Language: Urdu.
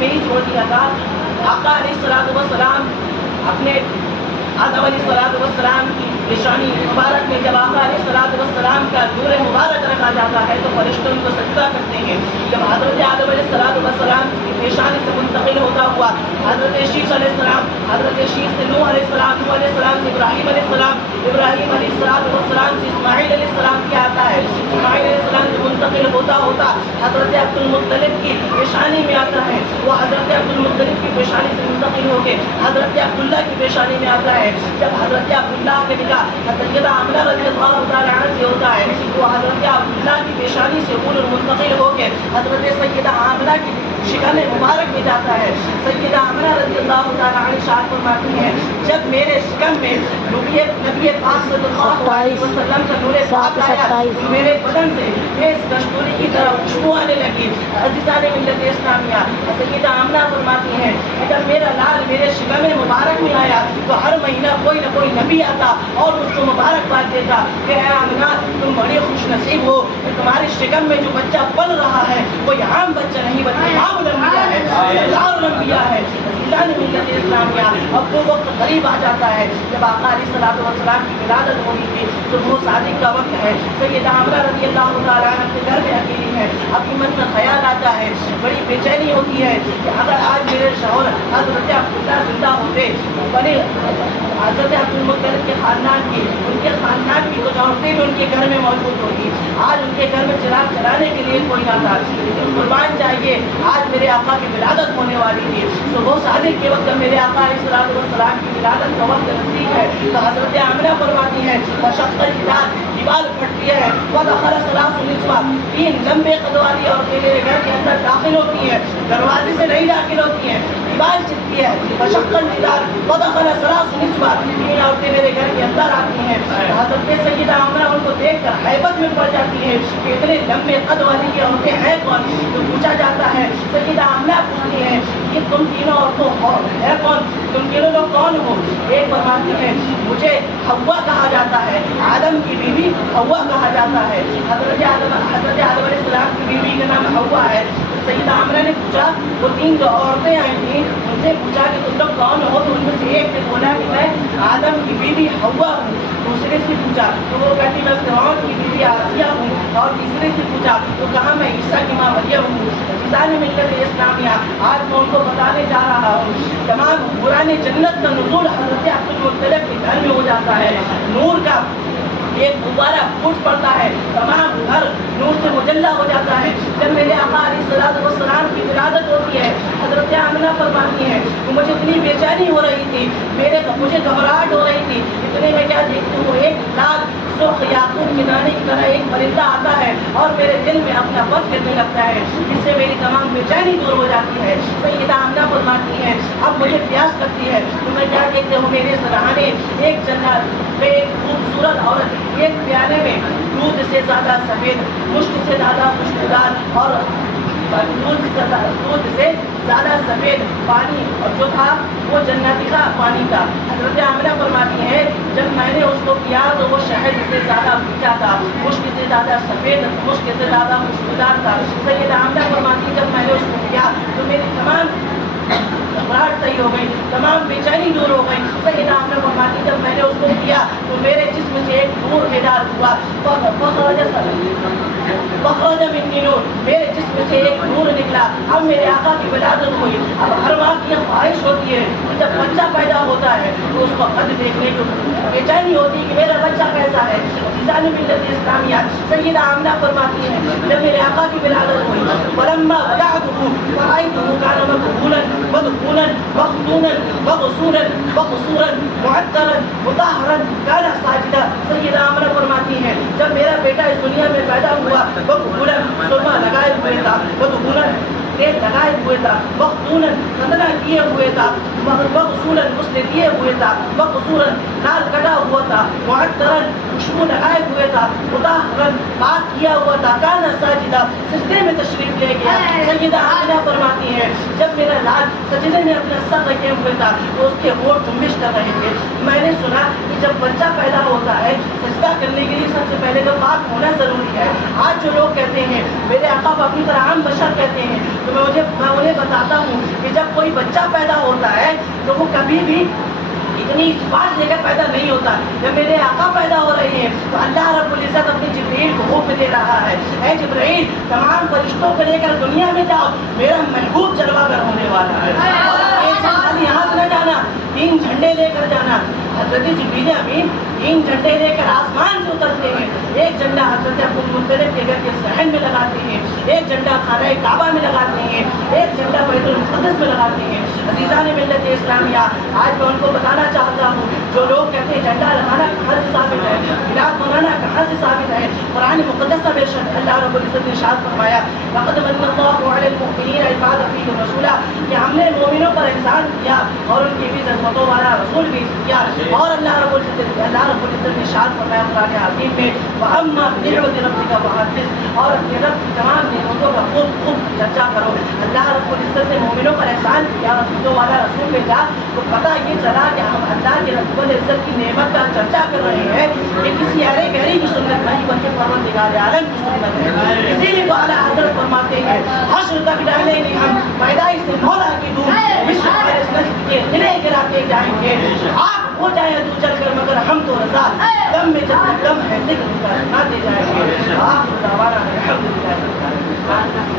میں ہی چھوڑ دیا تھا. آقا علیہ الصلوۃ والسلام اپنے آدم علیہ السلام کی پیشانی مبارک میں جب آقا علیہ السلام کا دور مبارک رکھا جاتا ہے تو فرشتوں کو سجدہ کرتے ہیں. جب حضرت آدم علیہ السلام کی پیشانی سے منتقل ہوتا ہوا حضرت شیش علیہ السلام، حضرت شیش سے نوح علیہ السلام، نوح علیہ السلام سے ابراہیم علیہ السلام، ابراہیم علیہ السلام سے اسماعیل علیہ السلام کیا آتا ہے. اسماعیل علیہ السلام سے منتقل ہوتا ہوتا حضرت عبد المطلب کی پیشانی میں آتا ہے. وہ حضرت عبد المطلب کی پیشانی سے منتقل ہو کے حضرت عبداللہ کی پیشانی میں آتا ہے. جب حضرت عبداللہ کے نکاح سیدہ آمنہ رضی اللہ تعالی عنہ سے ہوتا ہے وہ حضرت عبداللہ کی پیشانی سے منتقل ہو کے حضرت سیدہ آمنہ کی شکن مبارک میں جاتا ہے. سیدہ آمنہ رضی اللہ تعالی عنہ ارشاد فرماتی ہیں جب میرے شکم میں نبی پاک صلی اللہ علیہ وسلم کا نور پاک آیا میرے بدن سے اس کستوری کی طرح خوشبو آنے لگی. عزیزان ملت اسلامیہ سیدہ آمنہ فرماتی ہیں جب میرا لال میرے شکم مبارک میں آیا تو ہر مہینہ کوئی نہ کوئی نبی آتا اور اس کو مبارکباد دیتا کہ اے آمنہ تم بڑے خوش نصیب ہو کہ تمہاری شکم میں جو بچہ پل رہا ہے کوئی عام بچہ نہیں بلکہ امام الانبیاء ہے، سردار الانبیاء ہے. عزیزان ملت اسلامیہ اب وہ وقت قریب آ جاتا ہے جب آقا علیہ الصلوۃ والسلام کی ولادت ہونی تھی. صبح صادق کا وقت ہے. سیدہ آمنہ رضی اللہ تعالیٰ عنہ کے گھر میں اکیلی ہے. اپنی من میں خیال آتا ہے، بڑی بے چینی ہوتی ہے کہ اگر آج میرے شوہر حضرت عبداللہ زندہ ہوتے بڑے حضرت عبد المطلب کے خاندان کی ان کے خاندان کی کچھ عورتیں بھی ان کے گھر میں موجود ہوتی. آج ان کے گھر میں چراغ جلانے کے لیے کوئی نہ تھا لیکن قربان چاہیے آج میرے آقا کی ولادت ہونے والی تھی. صبح صادق کے وقت میرے آقا علیہ الصلوۃ والسلام کی ولادت کا وقت نزدیک ہے تو حضرت آمنہ فرماتی ہیں مشقت دیوار پھٹتی ہے ودخل ثلاث نسوہ 3 لمبے قد والی عورتیں میرے گھر کے اندر داخل ہوتی ہیں. دروازے سے نہیں داخل ہوتی ہیں، دیوار چلتی ہے. مشقت دیوار ودخل ثلاث نسوہ 3 عورتیں میرے گھر کے اندر آتی ہیں. حضرت سیدہ آمنہ ان کو دیکھ کر ہیبت میں پڑ جاتی ہے کہ اتنے لمبے قد والی کی عورتیں ہیں کون. تو پوچھا جاتا ہے سیدہ آمنہ پوچھتی ہیں کہ تم تینوں عورتوں ہے کون، تم تینوں لوگ کون ہو. ایک فرماتی ہے مجھے حوا کہا جاتا ہے، آدم کی بیوی حوا کہا جاتا ہے. حضرت آدم علیہ السلام کی بیوی کا نام حوا ہے. سیدہ آمنہ نے پوچھا وہ 3 جو عورتیں آئی تھیں ان سے پوچھا کہ تم لوگ کون ہو تو ان میں سے ایک نے بولا کہ میں آدم کی بیوی حوا ہوں. دوسرے سے پوچھا تو وہ کہتی میں فرعون کی بیوی آسیہ ہوں. اور تیسرے سے پوچھا تو کہا میں عیسیٰ کی ماں مریم ہوں. عزیزان ملت اسلامیہ آج میں ان کو بتانے جا رہا ہوں تمام قرآن جنت کا نزول حضرت عبد المطلب کے گھر میں ہو جاتا ہے. نور کا ایک غبارہ پھوٹ پڑتا ہے، تمام گھر نور سے مجلہ ہو جاتا ہے. جب میرے آقا علیہ الصلوۃ والسلام کی ولادت ہوتی ہے حضرت آمنہ فرماتی ہیں کہ مجھے اتنی بے چینی ہو رہی تھی، مجھے گھبراہٹ ہو رہی تھی. اتنے میں کیا دیکھتی ہوں ایک لال سرخ یاقوت کے دانے کی طرح ایک پرندہ آتا ہے اور میرے دل میں اپنا پر کرنے لگتا ہے جس سے میری تمام بے چینی دور ہو جاتی ہے. سیدہ آمنہ فرماتی ہیں اب مجھے پیاس لگتی ہے تو میں کیا دیکھتے ہوں میرے سرہانے ایک جنت میں ایک خوبصورت عورت ایک پیالے میں دودھ سے زیادہ سفید، مشک سے زیادہ خوشبودار اور دودھ سے زیادہ سفید پانی اور جو تھا وہ جنتی کا پانی تھا. حضرت آمنہ فرماتی ہے جب میں نے اس کو پیا تو وہ شہد سے زیادہ میٹھا تھا، مشک سے زیادہ سفید، مشک سے زیادہ خوشبودار تھا. سیدہ آمنہ فرماتی جب میں نے اس کو پیا تو میری تمام گھبراہٹ صحیح ہو گئی، تمام بے چینی دور ہو گئی. سیدہ آمنہ فرماتی جب میں نے اس کو کیا تو میرے جسم سے ایک نور بیدار ہوا. فخرج منی نور، میرے جسم سے ایک نور نکلا. اب میرے آقا کی ولادت ہوئی. اب ہر ماں کی خواہش ہوتی ہے کہ جب بچہ پیدا ہوتا ہے تو اس کو قد دیکھنے کی بے چینی ہوتی ہے کہ میرا بچہ کیسا ہے. عزیزان ملت اسلامیہ سیدہ آمنہ فرماتی ہیں جب میرے آقا کی ولادت ہوئی فلما ودعته رأيته كان مقبولا مدخولا مختونا مغسولا مقصورا معطرا مطهرا كان ساجدا. سیدہ آمنہ فرماتی ہیں جب میرا بیٹا اس دنیا میں پیدا ہوا مقبولا سرما لگائے ہوئے تھا، مدخولا تیل لگائے ہوئے تھا، مختونا ختنہ کیے ہوئے تھا، مغسولا غسل کیے ہوئے تھا، مقصورا نال کٹا ہوا تھا، معطرا خوشبو لگائے ہوئے تھا، مطہرا پاک کیا ہوا تھا، کان ساجدہ سجدے میں تشریف لے گیا. سیدہ آمنہ فرماتی ہے جب میرا لال سجدے میں اپنا سر رکھے ہوئے تھا تو اس کے ہونٹ جنبش کر رہے تھے. میں نے سنا کہ جب بچہ پیدا ہوتا ہے سجدہ کرنے کے لیے سب سے پہلے تو پاک ہونا ضروری ہے. آج جو لوگ کہتے ہیں میرے آقا کو اپنی طرح عام بشر کہتے ہیں تو میں انہیں بتاتا ہوں جب کوئی بچہ پیدا ہوتا ہے تو وہ کبھی بھی اتنی بات لے کر پیدا نہیں ہوتا. جب میرے آقا پیدا ہو رہے ہیں تو اللہ رب العزت اپنے جبرائیل کو حکم دے رہا ہے, اے جبرائیل تمام فرشتوں کو لے کر دنیا میں جاؤ, میرا محبوب جلوہ گر ہونے والا ہے. ایک خالی ہاتھ نہ جانا, 3 جھنڈے لے کر جانا. حضرت جبریل امین 3 جھنڈے لے کر آسمان سے اترتے ہیں. ایک جھنڈا حضرت عبدالمطلب کے گھر کے صحن میں لگاتے ہیں, ایک جھنڈا خانہ کعبہ میں لگاتے ہیں, ایک جھنڈا بیت المقدس میں لگاتے ہیں. عزیزان ملت اسلامیہ, آج میں ان کو بتانا چاہتا ہوں, جو لوگ کہتے ہیں جھنڈا لگانا کہاں سے ثابت ہے, میلاد منانا کہاں سے ثابت ہے. قرآن مقدس میں بے شک اللہ رب العزت نے ارشاد فرمایا لقد من اللہ علی المؤمنین اذ بعث فیہم رسولا, کہ ہم نے مومنوں پر احسان کیا اور ان کی بھی عظمتوں والا رسول بھی کیا. اور اللہ رب العزت نے ارشاد فرمایا قرآن حکیم میں واما بنعمت ربک فحدث, اور اپنے رب کی تمام نعمتوں کا خوب چرچا کرو. اللہ رب العزت نے مومنوں پر احسان کیا, رسولوں والا رسول بھیجا, تو پتہ یہ چلا کہ ہم اللہ کے رب العزت کی نعمت کا چرچا کر رہے ہیں. یہ کسی ارے گہری کی سنت نہیں بلکہ پروردگار عالم کی سنت ہے. اسی لیے تو اعلیٰ حضرت فرماتے ہیں حشر تک ڈالیں گے ہم پیدائش سے مولا کی دور, مصر فارس نجد کے قلعے گراتے جائیں گے. آپ ہو جائے تو چل کر مگر ہم تو رضا, دم میں جب تک دم ہے ذکر کا سناتے جائیں گے. آپ دعوانا الحمدللہ.